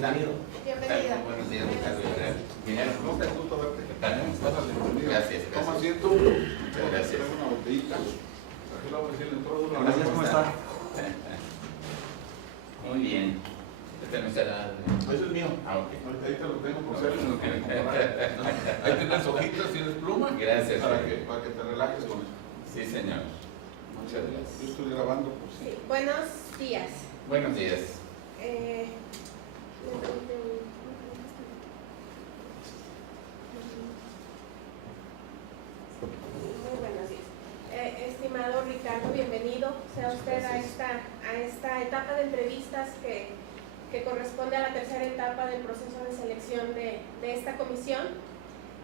están? Bienvenida. Buenos días, Ricardo Villarreal. Dinero, ¿cómo estás? Gusto verte. ¿Qué tal? Gracias. Toma asiento. Gracias. Traigo una botellita. Aquí la voy a decir, le entró duro. Gracias, ¿cómo está? Muy bien. Este no será. Ese es mío. Ah, ok. Ahí te lo tengo por si alguien lo quiere comprar. Ahí tienes hojitas, tienes pluma. Gracias. Para que te relajes con eso. Sí, señor. Muchas gracias. Yo estoy grabando por si. Sí, buenos días. Buenos días. Muy buenos días. Estimado Ricardo, bienvenido sea usted a esta etapa de entrevistas que corresponde a la tercera etapa del proceso de selección de esta comisión.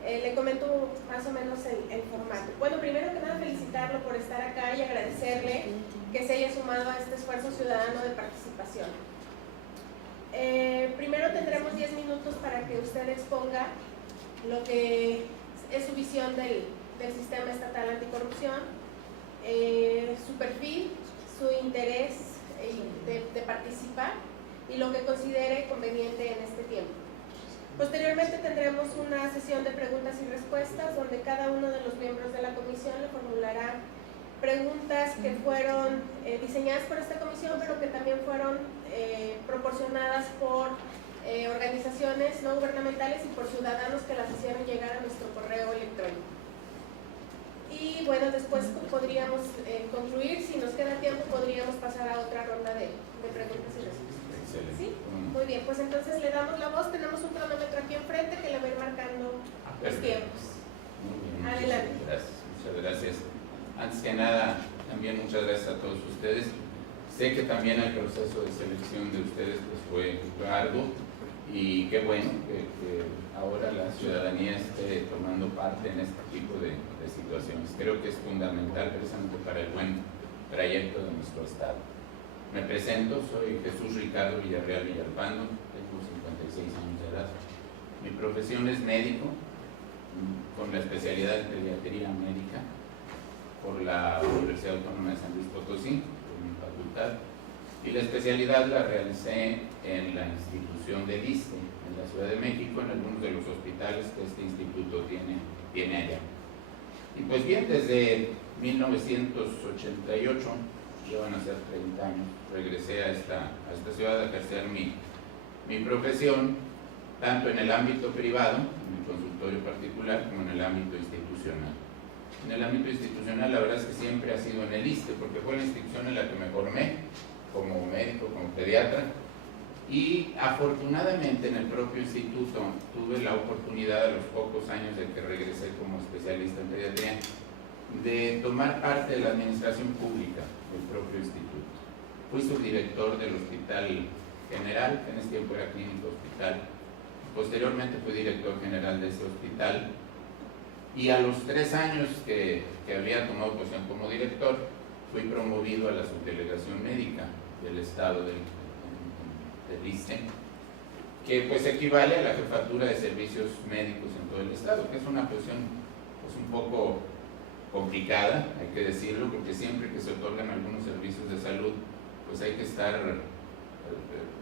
Le comento más o menos el formato. Bueno, primero que nada felicitarlo por estar acá y agradecerle que se haya sumado a este esfuerzo ciudadano de participación. Primero tendremos 10 minutos para que usted exponga lo que es su visión del sistema estatal anticorrupción, su perfil, su interés de participar y lo que considere conveniente en este tiempo. Posteriormente tendremos una sesión de preguntas y respuestas donde cada uno de los miembros de la comisión le formulará preguntas que fueron diseñadas por esta comisión, pero que también fueron proporcionadas por organizaciones no gubernamentales y por ciudadanos que las hicieron llegar a nuestro correo electrónico. Y bueno, después podríamos concluir, si nos queda tiempo podríamos pasar a otra ronda de preguntas y respuestas. Excelente. ¿Sí? Muy bien, pues entonces le damos la voz, tenemos un cronómetro aquí enfrente que le va a ir marcando los tiempos. Muy bien. Adelante. Gracias, muchas gracias. Antes que nada, también muchas gracias a todos ustedes. Sé que también el proceso de selección de ustedes pues, fue largo y qué bueno que ahora la ciudadanía esté tomando parte en este tipo de situaciones. Creo que es fundamental precisamente para el buen trayecto de nuestro Estado. Me presento, soy Jesús Ricardo Villarreal Villalpando, tengo 56 años de edad. Mi profesión es médico, con la especialidad en pediatría médica por la Universidad Autónoma de San Luis Potosí, por mi facultad, y la especialidad la realicé en la institución de ISSSTE, en la Ciudad de México, en algunos de los hospitales que este instituto tiene allá. Y pues bien, desde 1988, ya van a ser 30 años, regresé a esta ciudad a ejercer mi profesión, tanto en el ámbito privado, en mi consultorio particular, como en el ámbito institucional. En el ámbito institucional la verdad es que siempre ha sido en el ISSSTE, porque fue la institución en la que me formé como médico, como pediatra, y afortunadamente en el propio instituto tuve la oportunidad a los pocos años de que regresé como especialista en pediatría de tomar parte de la administración pública del propio instituto. Fui subdirector del Hospital General, que en ese tiempo era Clínico Hospital. Posteriormente fui director general de ese hospital y a los 3 años que había tomado posición como director, fui promovido a la subdelegación médica del estado del ISSSTE, que pues equivale a la jefatura de servicios médicos en todo el estado, que es una posición pues un poco complicada, hay que decirlo, porque siempre que se otorgan algunos servicios de salud, pues hay que estar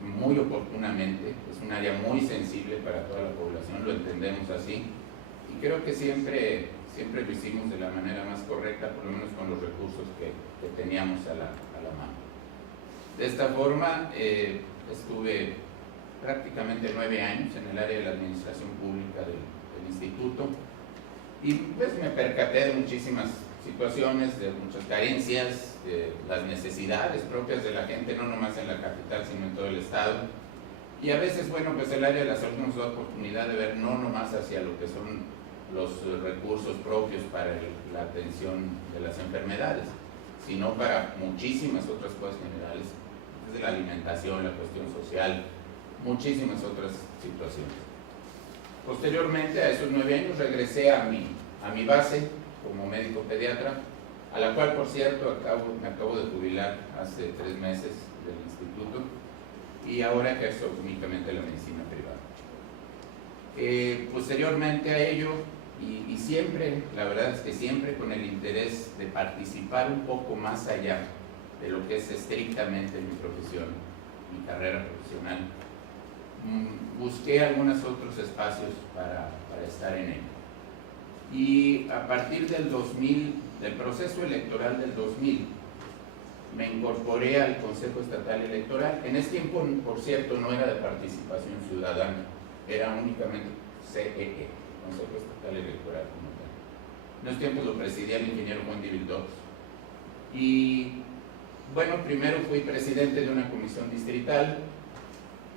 muy oportunamente, es un área muy sensible para toda la población, lo entendemos así, y creo que siempre lo hicimos de la manera más correcta, por lo menos con los recursos que teníamos a la mano. De esta forma, estuve prácticamente 9 años en el área de la administración pública del instituto, y pues me percaté de muchísimas situaciones, de muchas carencias, de las necesidades propias de la gente, no nomás en la capital, sino en todo el estado. Y a veces, bueno, pues el área de la salud nos da oportunidad de ver no nomás hacia lo que son los recursos propios para la atención de las enfermedades, sino para muchísimas otras cosas generales, desde la alimentación, la cuestión social, muchísimas otras situaciones. Posteriormente a esos 9 años regresé a mi base como médico pediatra, a la cual por cierto me acabo de jubilar hace 3 meses del instituto y ahora ejerzo únicamente la medicina privada. Posteriormente a ello, y siempre, la verdad es que siempre con el interés de participar un poco más allá de lo que es estrictamente mi profesión, mi carrera profesional, busqué algunos otros espacios para estar en él. Y a partir del 2000, del proceso electoral del 2000, me incorporé al Consejo Estatal Electoral. En ese tiempo, por cierto, no era de participación ciudadana, era únicamente CEE, Consejo Estatal Electoral como tal. En ese tiempo lo presidía el ingeniero Juan Divildós. Y bueno, primero fui presidente de una comisión distrital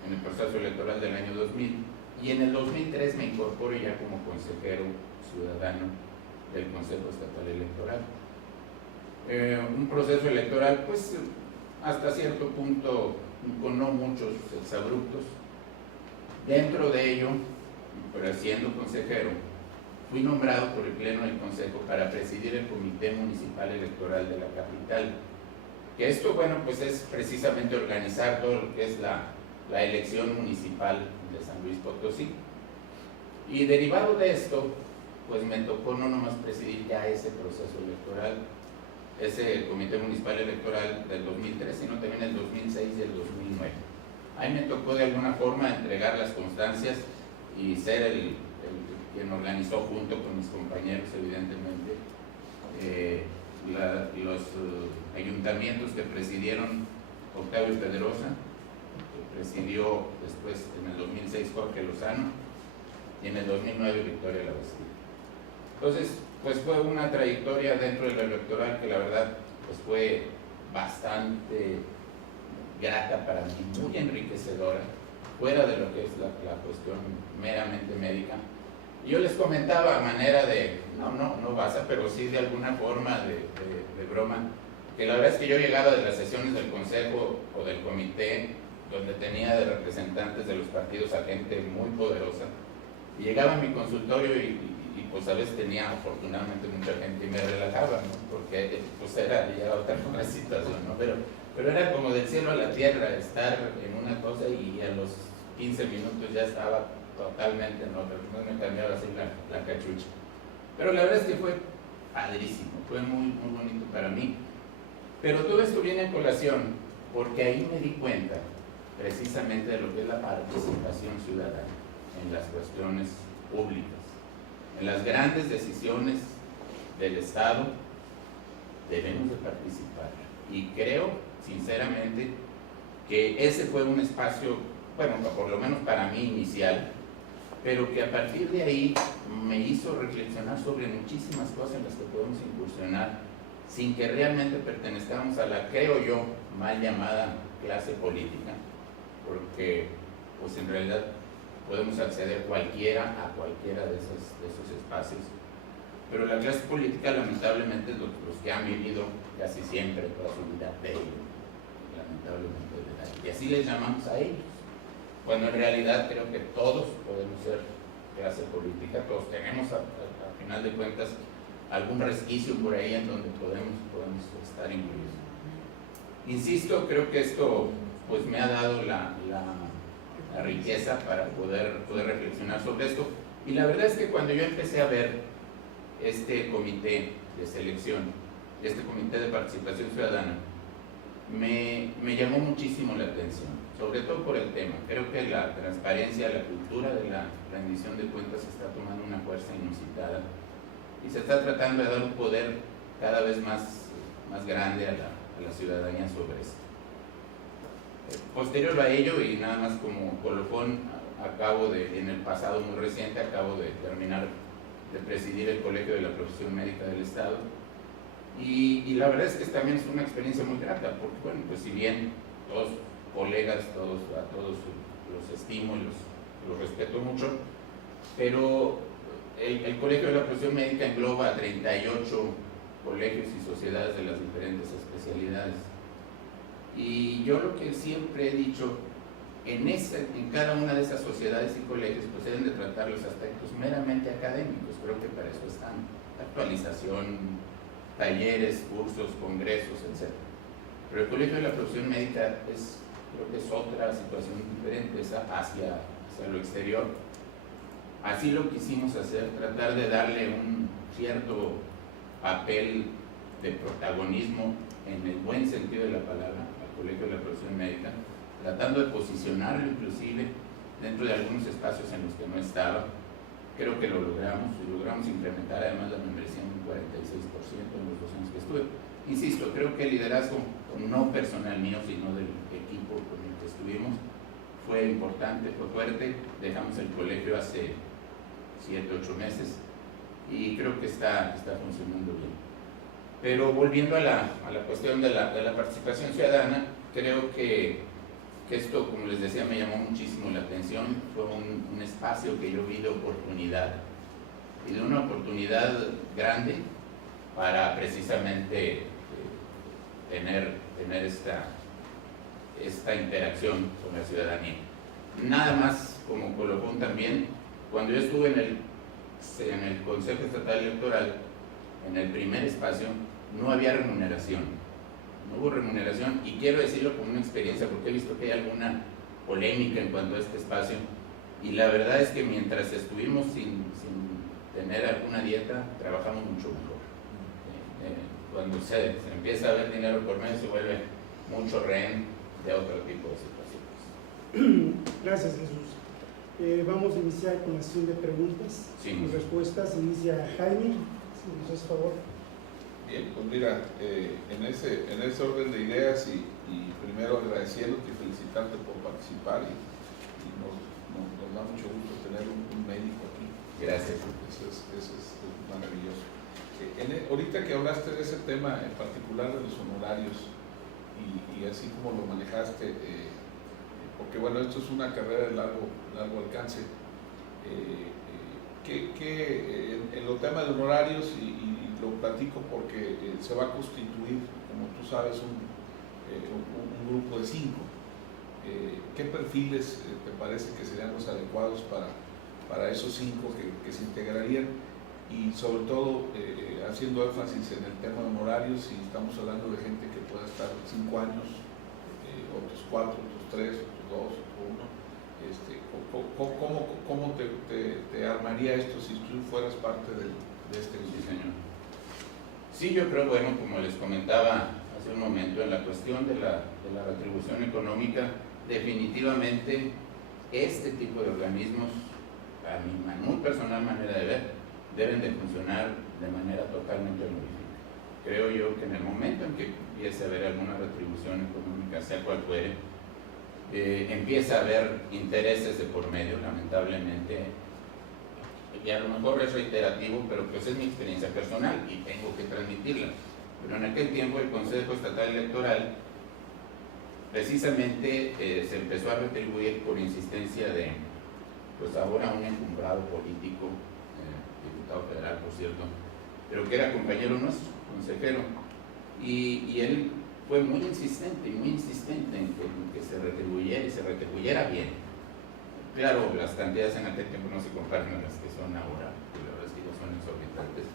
en el proceso electoral del año 2000 y en el 2003 me incorporo ya como consejero ciudadano del Consejo Estatal Electoral. Un proceso electoral pues hasta cierto punto con no muchos exabruptos. Dentro de ello, pero siendo consejero, fui nombrado por el Pleno del Consejo para presidir el Comité Municipal Electoral de la capital. Que esto, bueno, pues es precisamente organizar todo lo que es la elección municipal de San Luis Potosí. Y derivado de esto, pues me tocó no nomás presidir ya ese proceso electoral, ese Comité Municipal Electoral del 2003, sino también el 2006 y el 2009. Ahí me tocó de alguna forma entregar las constancias y ser el quien organizó junto con mis compañeros, evidentemente, los ayuntamientos que presidieron Octavio Pedrosa, que presidió después en el 2006 Jorge Lozano y en el 2009 Victoria Labastida. Entonces, pues fue una trayectoria dentro del electoral que la verdad pues fue bastante grata para mí, muy enriquecedora, fuera de lo que es la cuestión meramente médica. Y yo les comentaba a manera de, no basta, pero sí de alguna forma de broma, que la verdad es que yo llegaba de las sesiones del consejo o del comité, donde tenía de representantes de los partidos a gente muy poderosa, y llegaba a mi consultorio y pues a veces tenía afortunadamente mucha gente y me relajaba, ¿no? Porque pues era ya otra situación, ¿no? Pero era como del cielo a la tierra, estar en una cosa y a los 15 minutos ya estaba totalmente en otra, no me cambiaba así la cachucha. Pero la verdad es que fue padrísimo, fue muy bonito para mí. Pero todo esto viene a colación porque ahí me di cuenta precisamente de lo que es la participación ciudadana en las cuestiones públicas, en las grandes decisiones del Estado. Debemos de participar y creo sinceramente que ese fue un espacio, bueno, por lo menos para mí inicial, pero que a partir de ahí me hizo reflexionar sobre muchísimas cosas en las que podemos incursionar sin que realmente pertenezcamos a la, creo yo, mal llamada clase política, porque pues en realidad podemos acceder cualquiera a cualquiera de esos espacios, pero la clase política lamentablemente los que han vivido casi siempre toda su vida de ello, lamentablemente, y así les llamamos a ellos, cuando en realidad creo que todos podemos ser clase política, todos tenemos a final de cuentas algún resquicio por ahí en donde podemos estar incluidos. Insisto, creo que esto pues me ha dado la riqueza para poder reflexionar sobre esto, y la verdad es que cuando yo empecé a ver este comité de selección, este comité de participación ciudadana, me llamó muchísimo la atención, sobre todo por el tema. Creo que la transparencia, la cultura de la rendición de cuentas está tomando una fuerza inusitada y se está tratando de dar un poder cada vez más grande a la ciudadanía sobre esto. Posterior a ello, y nada más como colofón, en el pasado muy reciente, acabo de terminar de presidir el Colegio de la Profesión Médica del Estado, y la verdad es que también es una experiencia muy grata, porque bueno, pues si bien todos colegas, a todos los estimo y los respeto mucho, pero el Colegio de la Profesión Médica engloba a 38 colegios y sociedades de las diferentes especialidades. Y yo lo que siempre he dicho, en cada una de esas sociedades y colegios, pues deben de tratar los aspectos meramente académicos. Creo que para eso están actualización, talleres, cursos, congresos, etc. Pero el Colegio de la Profesión Médica creo que es otra situación diferente, es hacia lo exterior. Así lo quisimos hacer, tratar de darle un cierto papel de protagonismo en el buen sentido de la palabra al Colegio de la Profesión Médica, tratando de posicionarlo inclusive dentro de algunos espacios en los que no estaba. Creo que lo logramos, y logramos incrementar además la membresía en un 46% en los 2 años que estuve. Insisto, creo que el liderazgo, no personal mío, sino del equipo con el que estuvimos, fue importante, fue fuerte. Dejamos el colegio hace 7, 8 meses y creo que está funcionando bien. Pero volviendo a la cuestión de la participación ciudadana, creo que esto, como les decía, me llamó muchísimo la atención. Fue un espacio que yo vi de oportunidad, y de una oportunidad grande para precisamente tener esta interacción con la ciudadanía. Nada más, como colocón también, cuando yo estuve en el Consejo Estatal Electoral, en el primer espacio, no había remuneración. No hubo remuneración, y quiero decirlo como una experiencia porque he visto que hay alguna polémica en cuanto a este espacio, y la verdad es que mientras estuvimos sin tener alguna dieta, trabajamos mucho mejor. Cuando se empieza a ver dinero por medio, se vuelve mucho rehén de otro tipo de situaciones. Gracias, Jesús. Vamos a iniciar con la sesión de preguntas Sí. y respuestas. Inicia Jaime, si nos haces favor. Bien, pues mira, en ese orden de ideas y primero agradeciéndote y felicitarte por participar, y nos da mucho gusto tener un médico aquí. Gracias. Eso es maravilloso. Ahorita que hablaste de ese tema en particular de los honorarios y así como lo manejaste, porque bueno, esto es una carrera de largo alcance, en los temas de honorarios, y lo platico porque se va a constituir, como tú sabes, un grupo de 5. ¿Qué perfiles te parece que serían los adecuados para esos 5 que se integrarían? Y sobre todo haciendo énfasis en el tema de honorarios, y estamos hablando de gente que pueda estar 5 años, otros 4, otros 3, otros 2, otros 1. ¿Cómo te armaría esto si tú fueras parte de este grupo? Sí, señor. Sí, yo creo, bueno, como les comentaba hace un momento, en la cuestión de la retribución económica, definitivamente este tipo de organismos, a mi muy personal manera de ver, deben de funcionar de manera totalmente honorífica. Creo yo que en el momento en que empiece a haber alguna retribución económica, sea cual fuere, empieza a haber intereses de por medio, lamentablemente, y a lo mejor es reiterativo, pero pues es mi experiencia personal y tengo que transmitirla. Pero en aquel tiempo el Consejo Estatal Electoral precisamente se empezó a retribuir por insistencia de, pues ahora un encumbrado político, diputado federal por cierto, pero que era compañero nuestro, consejero, y él fue muy insistente en que se retribuyera, y se retribuyera bien. Claro, las cantidades en aquel tiempo no se comparan a las que son ahora, y la verdad es que ya son exorbitantes,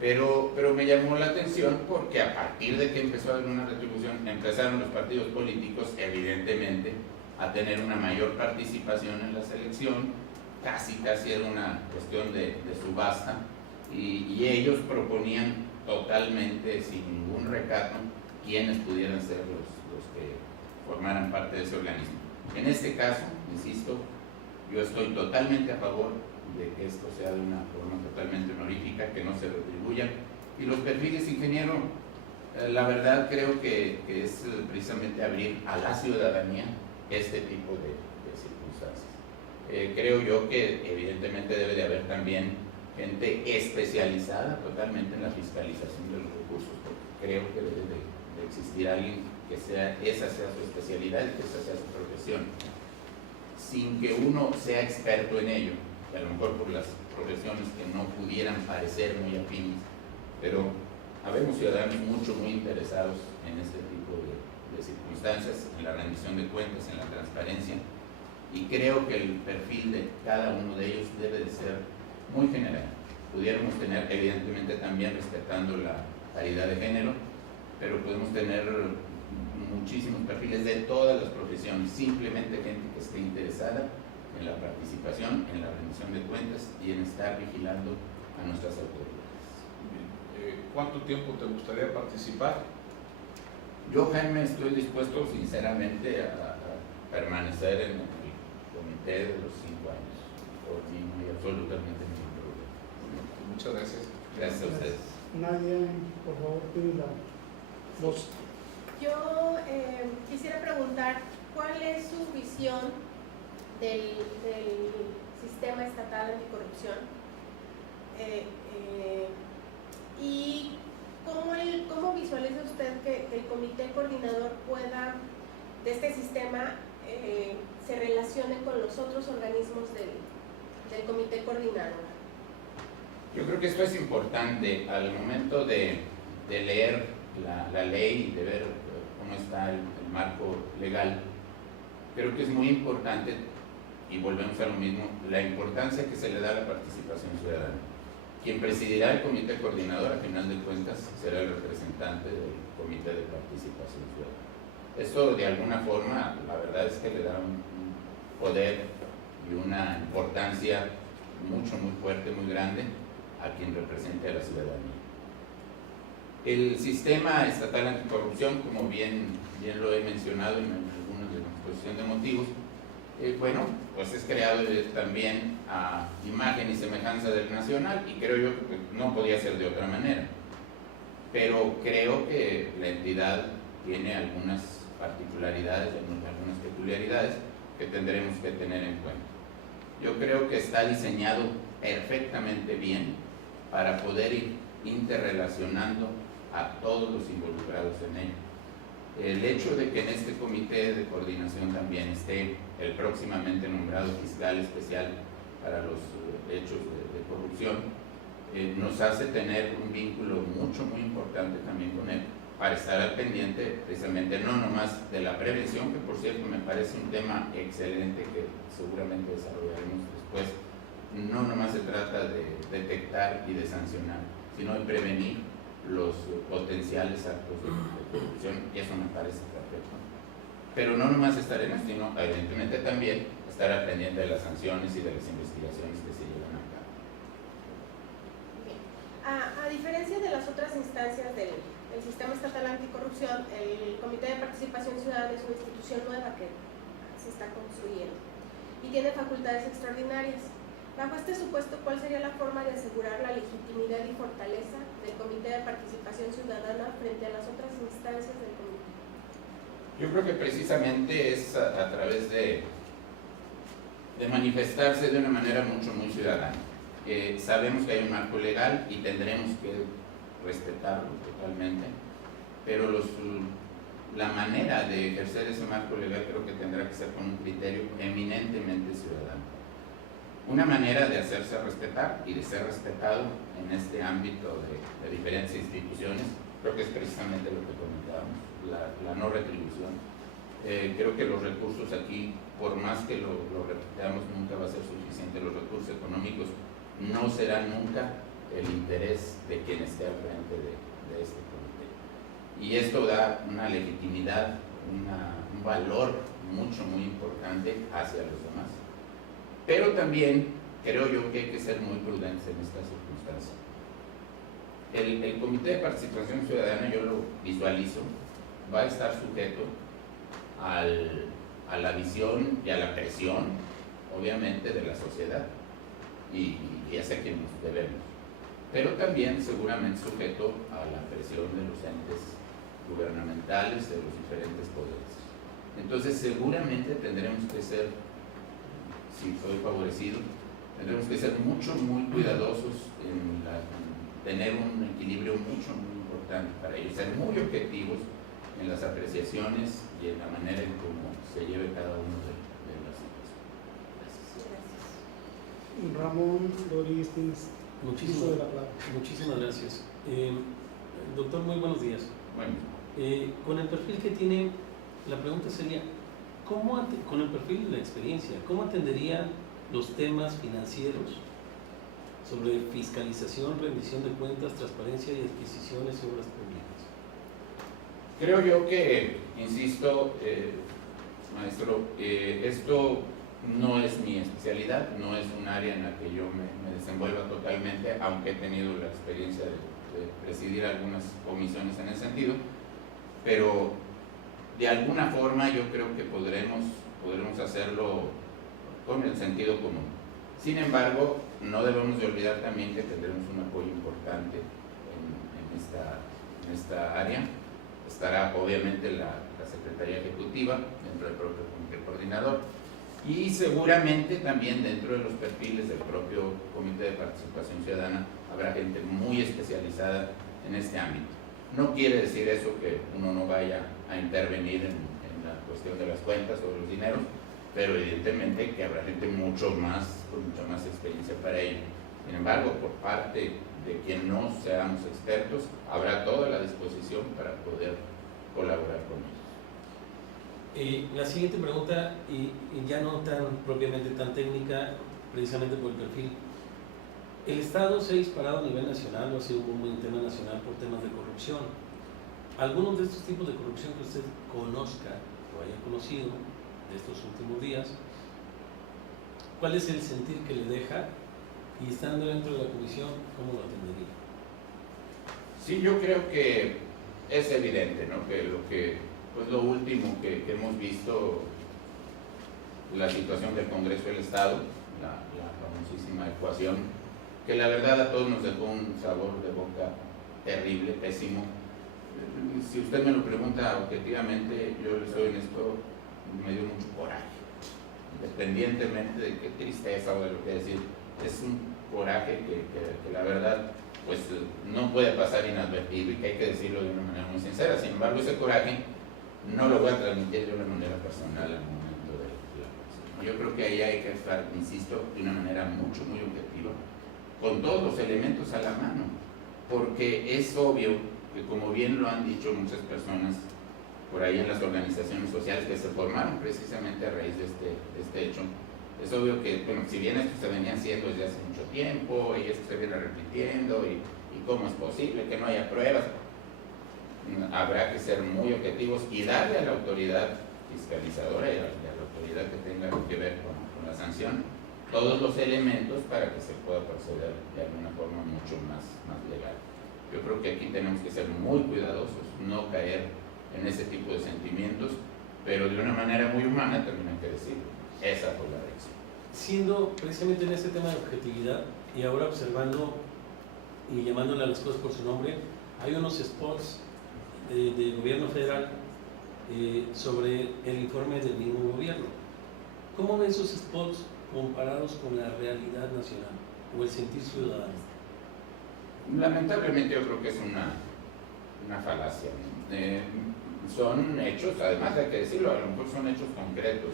pero me llamó la atención porque a partir de que empezó a haber una retribución, empezaron los partidos políticos, evidentemente, a tener una mayor participación en la selección. Casi era una cuestión de subasta, y ellos proponían totalmente, sin ningún recato, quienes pudieran ser los que formaran parte de ese organismo. En este caso, insisto, yo estoy totalmente a favor de que esto sea de una forma totalmente honorífica, que no se retribuya. Y los perfiles, ingeniero, la verdad creo que es precisamente abrir a la ciudadanía este tipo de circunstancias. Creo yo que evidentemente debe de haber también gente especializada totalmente en la fiscalización de los recursos, porque creo que debe de existir alguien que esa sea su especialidad y que esa sea su profesión, sin que uno sea experto en ello, y a lo mejor por las profesiones que no pudieran parecer muy afines, pero habemos ciudadanos muy interesados en este tipo de circunstancias, en la rendición de cuentas, en la transparencia, y creo que el perfil de cada uno de ellos debe de ser muy general. Pudiéramos tener, evidentemente también respetando la paridad de género, pero podemos tener muchísimos perfiles de todas las profesiones, simplemente gente que esté interesada en la participación, en la rendición de cuentas y en estar vigilando a nuestras autoridades. ¿Cuánto tiempo te gustaría participar? Yo, Jaime, estoy dispuesto sinceramente a permanecer en el comité comité de los 5 años. Por mí no hay absolutamente ningún problema. Muchas gracias. Gracias a ustedes. Nadia, por favor, tiene la voz. Yo quisiera preguntar cuál es su visión del sistema estatal anticorrupción y cómo visualiza usted que el comité coordinador pueda, de este sistema, se relacione con los otros organismos del comité coordinador. Yo creo que esto es importante al momento de leer la ley y de ver cómo está el marco legal. Creo que es muy importante, y volvemos a lo mismo, la importancia que se le da a la participación ciudadana. Quien presidirá el comité coordinador, a final de cuentas, será el representante del comité de participación ciudadana. Esto, de alguna forma, la verdad es que le da un poder y una importancia muy fuerte, muy grande a quien represente a la ciudadanía. El sistema estatal anticorrupción, como bien lo he mencionado en alguna de la exposición de motivos, bueno, pues es creado también a imagen y semejanza del nacional, y creo yo que no podía ser de otra manera. Pero creo que la entidad tiene algunas particularidades, algunas peculiaridades que tendremos que tener en cuenta. Yo creo que está diseñado perfectamente bien para poder ir interrelacionando a todos los involucrados en ello. El hecho de que en este comité de coordinación también esté el próximamente nombrado fiscal especial para los hechos de corrupción nos hace tener un vínculo muy importante también con él, para estar al pendiente precisamente no nomás de la prevención, que por cierto me parece un tema excelente que seguramente desarrollaremos después. No nomás se trata de detectar y de sancionar, sino de prevenir los potenciales actos de corrupción, y eso me parece perfecto. Pero no nomás estar en esto, sino evidentemente también estar al pendiente de las sanciones y de las investigaciones que se llevan a cabo. Bien. A diferencia de las otras instancias del sistema estatal anticorrupción, el Comité de Participación Ciudadana es una institución nueva que se está construyendo y tiene facultades extraordinarias. Bajo este supuesto, ¿cuál sería la forma de asegurar la legitimidad y fortaleza del Comité de Participación Ciudadana frente a las otras instancias del comité? Yo creo que precisamente es a través de manifestarse de una manera muy ciudadana. Sabemos que hay un marco legal y tendremos que respetarlo totalmente, pero la manera de ejercer ese marco legal creo que tendrá que ser con un criterio eminentemente ciudadano. Una manera de hacerse respetar y de ser respetado en este ámbito de diferentes instituciones, creo que es precisamente lo que comentábamos, la no retribución. Creo que los recursos aquí, por más que lo repitamos, nunca va a ser suficiente. Los recursos económicos no serán nunca el interés de quien esté al frente de este comité. Y esto da una legitimidad, un valor muy importante hacia los demás. Pero también creo yo que hay que ser muy prudentes en esta circunstancia. El Comité de Participación Ciudadana, yo lo visualizo, va a estar sujeto a la visión y a la presión, obviamente, de la sociedad y hacia quien nos debemos, pero también seguramente sujeto a la presión de los entes gubernamentales, de los diferentes poderes. Entonces seguramente tendremos que ser, si soy favorecido, tendremos que ser muy cuidadosos en tener un equilibrio muy importante para ello, ser muy objetivos en las apreciaciones y en la manera en cómo se lleve cada uno de las situaciones. Gracias. Ramón, Doris, tienes uso de la palabra. Muchísimas gracias. Doctor, muy buenos días. Bueno, Con el perfil que tiene, la pregunta sería, con el perfil de la experiencia, ¿cómo atendería los temas financieros sobre fiscalización, rendición de cuentas, transparencia y adquisiciones y obras públicas? creo yo que, insisto, maestro, esto no es mi especialidad, no es un área en la que yo me desenvuelva totalmente, aunque he tenido la experiencia de presidir algunas comisiones en ese sentido, pero de alguna forma yo creo que podremos hacerlo con el sentido común. Sin embargo, no debemos de olvidar también que tendremos un apoyo importante en esta área. Estará obviamente la Secretaría Ejecutiva dentro del propio Comité Coordinador y seguramente también dentro de los perfiles del propio Comité de Participación Ciudadana habrá gente muy especializada en este ámbito. No quiere decir eso que uno no vaya a intervenir en la cuestión de las cuentas o de los dineros, pero evidentemente que habrá gente con mucha más experiencia para ello. Sin embargo, por parte de quien no seamos expertos, habrá toda la disposición para poder colaborar con ellos. La siguiente pregunta, y ya no tan propiamente tan técnica, precisamente por el perfil. El Estado se ha disparado a nivel nacional, o ha sido un movimiento nacional por temas de corrupción. Algunos de estos tipos de corrupción que usted conozca o haya conocido de estos últimos días, ¿cuál es el sentir que le deja? Y estando dentro de la comisión, ¿cómo lo atendería? Sí, yo creo que es evidente, ¿no? Que lo último que hemos visto, la situación del Congreso del Estado, la famosísima ecuación, que la verdad a todos nos dejó un sabor de boca terrible, pésimo. Si usted me lo pregunta objetivamente, yo le soy honesto, me dio mucho coraje, independientemente de qué tristeza o de lo que decir. Es un coraje que la verdad pues no puede pasar inadvertido y que hay que decirlo de una manera muy sincera. Sin embargo, ese coraje no lo voy a transmitir de una manera personal al momento de la próxima. Yo creo que ahí hay que estar, insisto, de una manera muy objetiva, con todos los elementos a la mano, porque es obvio que, como bien lo han dicho muchas personas por ahí en las organizaciones sociales que se formaron precisamente a raíz de este hecho, es obvio que, bueno, si bien esto se venía haciendo desde hace mucho tiempo y esto se viene repitiendo y cómo es posible que no haya pruebas, habrá que ser muy objetivos y darle a la autoridad fiscalizadora y a la autoridad que tenga que ver con la sanción todos los elementos para que se pueda proceder de alguna forma mucho más legal. Yo creo que aquí tenemos que ser muy cuidadosos, no caer en ese tipo de sentimientos, pero de una manera muy humana también hay que decirlo. Esa fue la reacción. Siendo precisamente en este tema de objetividad y ahora observando y llamándole a las cosas por su nombre, hay unos spots de gobierno federal sobre el informe del mismo gobierno. ¿Cómo ven esos spots comparados con la realidad nacional o el sentir ciudadano? Lamentablemente yo creo que es una falacia. Son hechos, además hay que decirlo, a lo mejor son hechos concretos,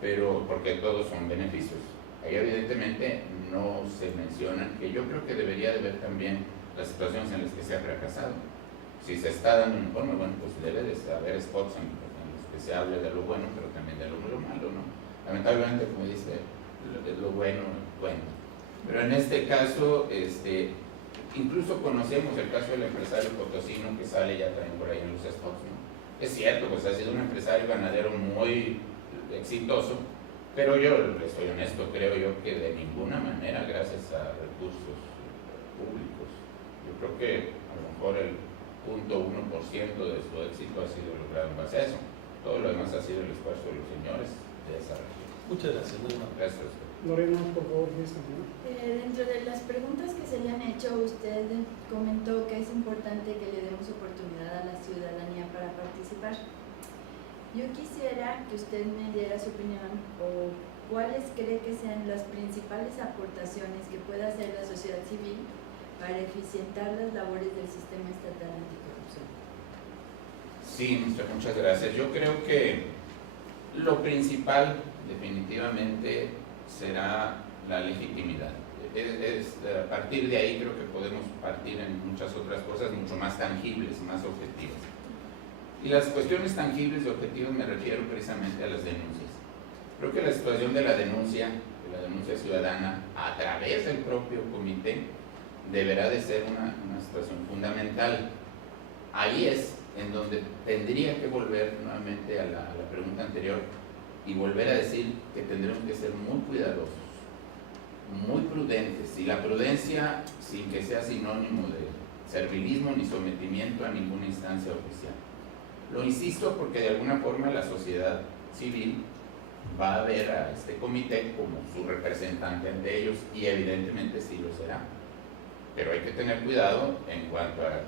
pero porque todos son beneficios. Ahí evidentemente no se mencionan, que yo creo que debería de ver también las situaciones en las que se ha fracasado. Si se está dando un informe, bueno, pues debe de haber spots en los que se hable de lo bueno, pero también de lo malo, ¿no? Lamentablemente, como dice, lo bueno, bueno. Pero en este caso, incluso conocemos el caso del empresario potosino que sale ya también por ahí en los spots, ¿no? Es cierto, pues ha sido un empresario ganadero muy exitoso, pero yo le soy honesto, creo yo que de ninguna manera gracias a recursos públicos. Yo creo que a lo mejor el 0.1% de su éxito ha sido logrado en base a eso. Todo lo demás ha sido el esfuerzo de los señores de esa región. Muchas gracias. Gracias a usted. Lorena, por favor, esta, ¿no? Dentro de las preguntas que se le han hecho, usted comentó que es importante que le demos oportunidad a la ciudadanía para participar. Yo quisiera que usted me diera su opinión o cuáles cree que sean las principales aportaciones que pueda hacer la sociedad civil para eficientar las labores del sistema estatal anticorrupción. Sí, muchas gracias. Yo creo que lo principal definitivamente será la legitimidad. A partir de ahí creo que podemos partir en muchas otras cosas mucho más tangibles, más objetivas. Y las cuestiones tangibles y objetivas me refiero precisamente a las denuncias. Creo que la situación de la denuncia ciudadana a través del propio comité deberá de ser una situación fundamental. Ahí es en donde tendría que volver nuevamente a la pregunta anterior y volver a decir que tendremos que ser muy cuidadosos, muy prudentes, y la prudencia sin que sea sinónimo de servilismo ni sometimiento a ninguna instancia oficial. Lo insisto porque de alguna forma la sociedad civil va a ver a este comité como su representante ante ellos, y evidentemente sí lo será. Pero hay que tener cuidado en cuanto a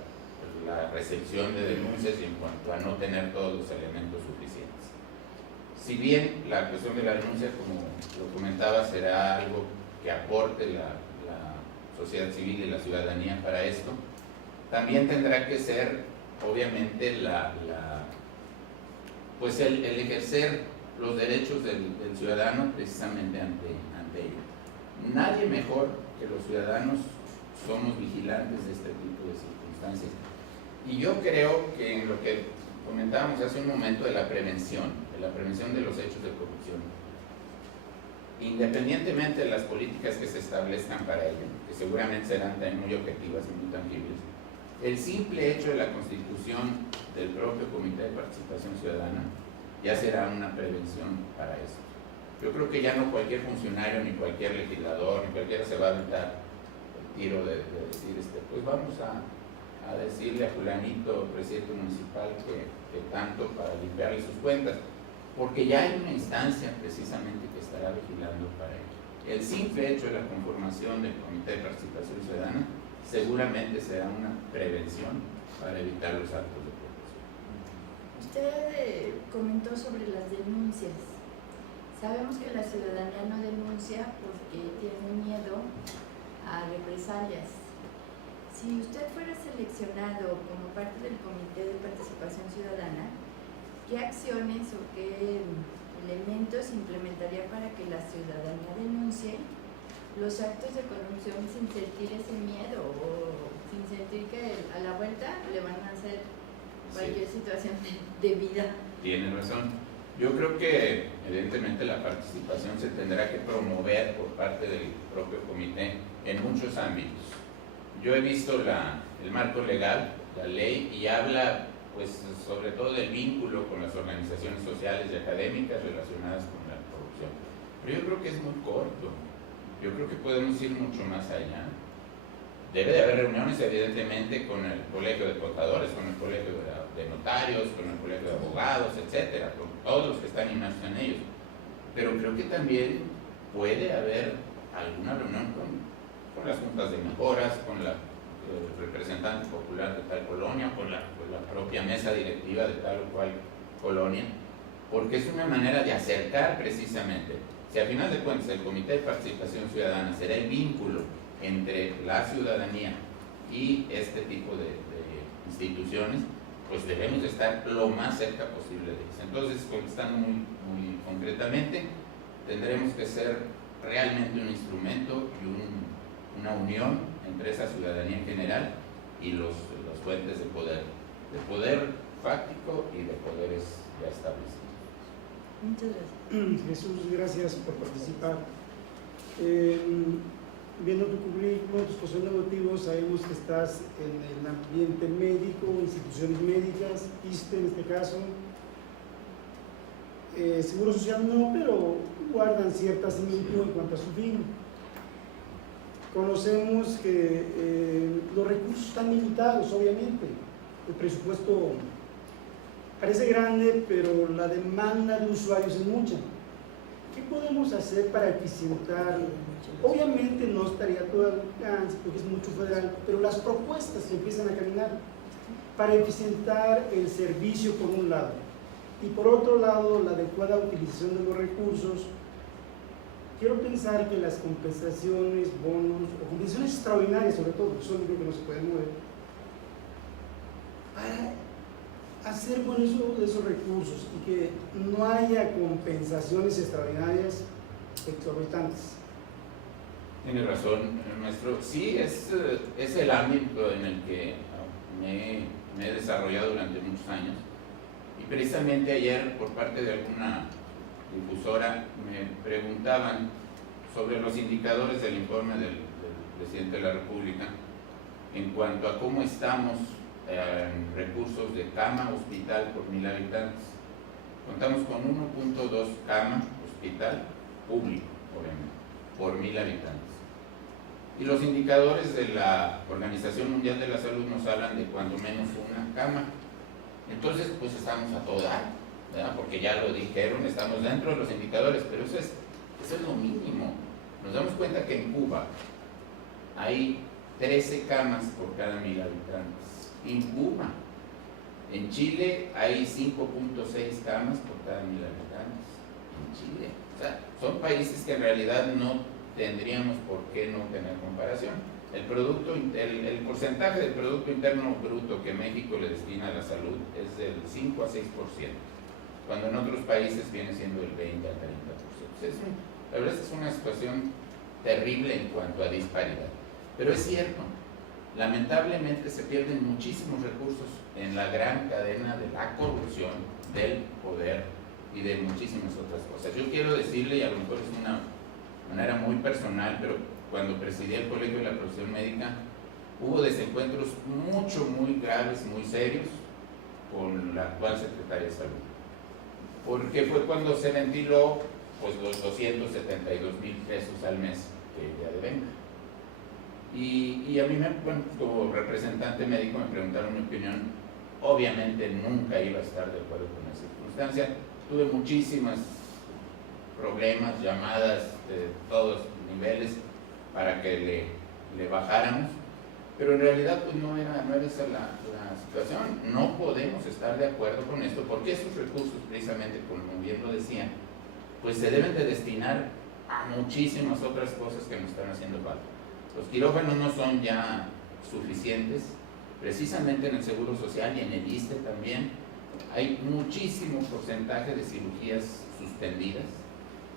la recepción de denuncias y en cuanto a no tener todos los elementos suficientes. Si bien la cuestión de la denuncia, como lo comentaba, será algo que aporte la sociedad civil y la ciudadanía para esto, también tendrá que ser, obviamente, pues el ejercer los derechos del ciudadano precisamente ante ello. Nadie mejor que los ciudadanos somos vigilantes de este tipo de circunstancias. Y yo creo que en lo que comentábamos hace un momento de la prevención de los hechos de corrupción, independientemente de las políticas que se establezcan para ello, que seguramente serán también muy objetivas y muy tangibles, el simple hecho de la constitución del propio Comité de Participación Ciudadana ya será una prevención para eso. Yo creo que ya no cualquier funcionario, ni cualquier legislador, ni cualquiera se va a aventar el tiro de decir, pues vamos a decirle a fulanito, presidente municipal, que tanto para limpiarle sus cuentas, porque ya hay una instancia precisamente que estará vigilando para ello. El simple hecho de la conformación del Comité de Participación Ciudadana seguramente será una prevención para evitar los actos de corrupción. Usted comentó sobre las denuncias. Sabemos que la ciudadanía no denuncia porque tiene miedo a represalias. Si usted fuera seleccionado como parte del Comité de Participación Ciudadana, ¿qué acciones o qué elementos implementaría para que la ciudadanía denuncie los actos de corrupción sin sentir ese miedo o sin sentir que a la vuelta le van a hacer cualquier situación de vida? Tiene razón. Yo creo que evidentemente la participación se tendrá que promover por parte del propio comité en muchos ámbitos. Yo he visto el marco legal, la ley, y habla pues sobre todo del vínculo con las organizaciones sociales y académicas relacionadas con la corrupción. Pero yo creo que es muy corto. Yo creo que podemos ir mucho más allá. Debe de haber reuniones, evidentemente, con el colegio de contadores, con el colegio de notarios, con el colegio de abogados, etcétera, con todos los que están inmersos en ellos. Pero creo que también puede haber alguna reunión con las juntas de mejoras, con la representante popular de tal colonia, con la propia mesa directiva de tal o cual colonia, porque es una manera de acercar precisamente. Si al final de cuentas el Comité de Participación Ciudadana será el vínculo entre la ciudadanía y este tipo de instituciones, pues debemos de estar lo más cerca posible de ellos. Entonces, contestando muy concretamente, tendremos que ser realmente un instrumento y una unión entre esa ciudadanía en general y los fuentes de poder fáctico y de poderes ya establecidos. Muchas gracias. Jesús, gracias por participar. Viendo tu currículum, tus posiciones de motivos, sabemos que estás en el ambiente médico, instituciones médicas, ISSSTE en este caso. Seguro Social no, pero guardan cierta similitud en cuanto a su fin. Conocemos que los recursos están limitados, obviamente. El presupuesto parece grande, pero la demanda de usuarios es mucha. ¿Qué podemos hacer para eficientar? Obviamente no estaría todo al alcance porque es mucho federal, pero las propuestas que empiezan a caminar para eficientar el servicio por un lado y por otro lado la adecuada utilización de los recursos. Quiero pensar que las compensaciones, bonos o compensaciones extraordinarias, sobre todo, porque son libros que no se pueden mover, para hacer buen uso de esos recursos y que no haya compensaciones extraordinarias exorbitantes. Tiene razón, maestro. Sí, es el ámbito en el que me he desarrollado durante muchos años. Y precisamente ayer, por parte de alguna difusora, me preguntaban sobre los indicadores del informe del presidente de la República en cuanto a cómo estamos en recursos de cama hospital por 1000 habitantes. Contamos con 1.2 cama hospital público, obviamente, por 1000 habitantes. Y los indicadores de la Organización Mundial de la Salud nos hablan de cuando menos una cama. Entonces, pues estamos a todo dar. ¿verdad? Porque ya lo dijeron, estamos dentro de los indicadores, pero eso es lo mínimo. Nos damos cuenta que en Cuba hay 13 camas por cada 1000 habitantes. En Cuba. En Chile hay 5.6 camas por cada 1000 habitantes. En Chile. O sea, son países que en realidad no tendríamos por qué no tener comparación. El porcentaje del Producto Interno Bruto que México le destina a la salud es del 5 a 6%, cuando en otros países viene siendo del 20 al 30%. La verdad es que es una situación terrible en cuanto a disparidad. Pero es cierto, lamentablemente se pierden muchísimos recursos en la gran cadena de la corrupción, del poder y de muchísimas otras cosas. Yo quiero decirle, y a lo mejor es una manera muy personal, pero cuando presidí el Colegio de la Profesión Médica, hubo desencuentros muy graves, muy serios, con la actual Secretaria de Salud. Porque fue cuando se ventiló pues, los 272,000 pesos al mes que ella devenga. Y a mí, como representante médico, me preguntaron mi opinión. Obviamente nunca iba a estar de acuerdo con esa circunstancia. Tuve muchísimos problemas, llamadas de todos niveles para que le bajáramos, pero en realidad pues no era esa la situación. No podemos estar de acuerdo con esto, porque esos recursos, precisamente como bien lo decía, pues se deben de destinar a muchísimas otras cosas que nos están haciendo falta. Los quirófanos no son ya suficientes, precisamente en el Seguro Social y en el ISSSTE también hay muchísimo porcentaje de cirugías suspendidas,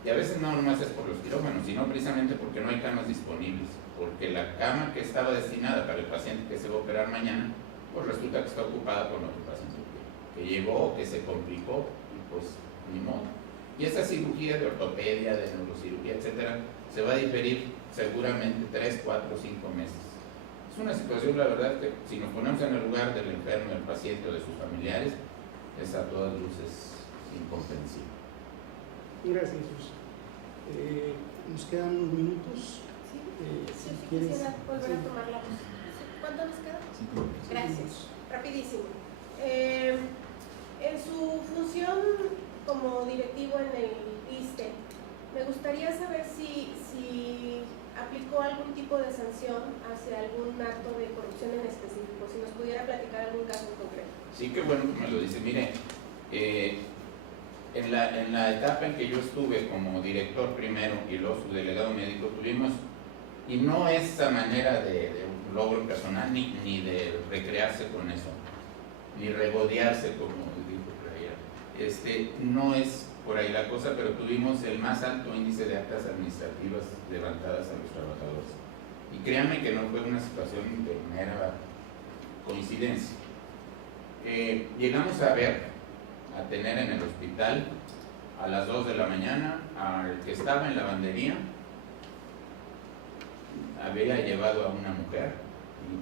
y a veces no nomás es por los quirófanos, sino precisamente porque no hay camas disponibles, porque la cama que estaba destinada para el paciente que se va a operar mañana, pues resulta que está ocupada por otro paciente que llegó o que se complicó, y pues ni modo. Y esa cirugía de ortopedia, de neurocirugía, etcétera, se va a diferir seguramente 3, 4, 5 meses. Es una situación, la verdad, que si nos ponemos en el lugar del enfermo, del paciente o de sus familiares, es a todas luces incomprensible. Gracias, Jesús. Nos quedan unos minutos. Sí, Si quieres, quisiera volver sí. a tomar la voz. ¿Cuánto nos queda? 5 minutos. Gracias. Rapidísimo. En su función como directivo en el ISSSTE, me gustaría saber si aplicó algún tipo de sanción hacia algún acto de corrupción en específico, si nos pudiera platicar algún caso en concreto. Sí, qué bueno que me lo dice. Mire, en la etapa en que yo estuve como director primero y luego subdelegado médico, tuvimos, y no esa manera de un logro personal ni de recrearse con eso, ni regodearse como dijo por ahí, no es por ahí la cosa, pero tuvimos el más alto índice de actas administrativas levantadas a los trabajadores. Y créanme que no fue una situación de mera coincidencia. Llegamos a tener en el hospital a las 2 de la mañana al que estaba en lavandería, había llevado a una mujer y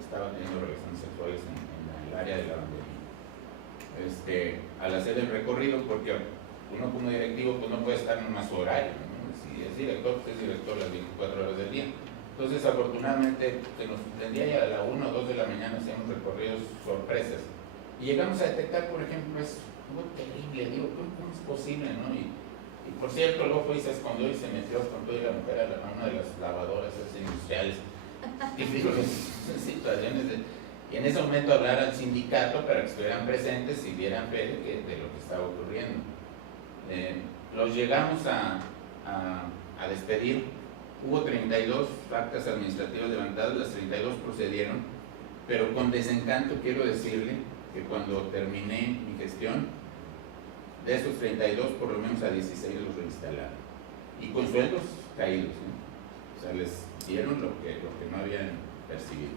estaba teniendo relaciones sexuales en el área de lavandería. Al hacer el recorrido, porque uno como directivo pues no puede estar en más horario, ¿no? Si es director, pues es director las 24 horas del día. Entonces, afortunadamente, se nos tendía ya a la 1 o 2 de la mañana, hacíamos recorridos sorpresas. Y llegamos a detectar, por ejemplo, eso. Fue terrible, digo, ¿cómo es posible, no? Y por cierto, luego fue y se escondió y se metió con toda la mujer a una de las lavadoras industriales. Y digo, son situaciones de... Y en ese momento hablar al sindicato para que estuvieran presentes y dieran fe de lo que estaba ocurriendo. Los llegamos a despedir. Hubo 32 actas administrativas levantadas, las 32 procedieron, pero con desencanto quiero decirle que cuando terminé mi gestión, de esos 32, por lo menos a 16 los reinstalaron. Y con sueldos caídos, ¿no? O sea, les dieron lo que no habían percibido.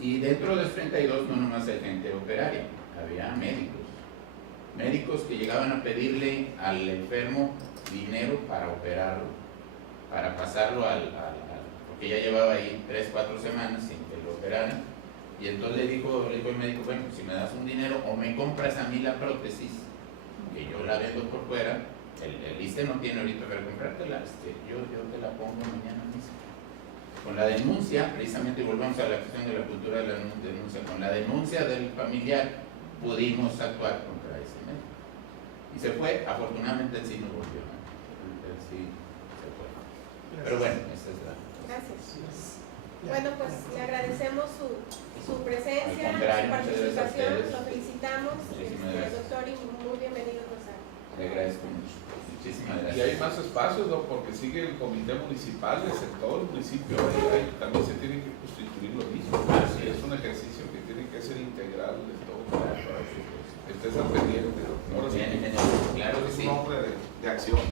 Y dentro de los 32 no nomás hay gente operaria, había médicos que llegaban a pedirle al enfermo dinero para operarlo, para pasarlo porque ya llevaba ahí 3, 4 semanas sin que lo operaran. Y entonces le dijo el médico, bueno, si me das un dinero o me compras a mí la prótesis, que yo la vendo por fuera, el ISSSTE no tiene ahorita para comprártela, yo te la pongo mañana mismo. Con la denuncia, precisamente volvamos a la cuestión de la cultura de la denuncia, con la denuncia del familiar pudimos actuar contra ese médico. Y se fue, afortunadamente él sí no volvió, ¿no? Él sí se fue. Pero bueno, esa es la... Gracias. Bueno, pues le agradecemos su presencia, Al su contrario, muchas gracias a participación, ustedes. lo felicitamos, Muchísimas gracias. doctor, y muy bienvenido pues, Le agradezco mucho. Muchísimas gracias. Y hay más espacios, ¿no? Porque sigue el comité municipal, el sector, el municipio, también se tiene que constituir lo mismo. Así Es un ejercicio que tiene que ser integral de todo. Estés al pendiente, ¿no? Ahora sí, Bien, claro que es sí. un hombre de acción.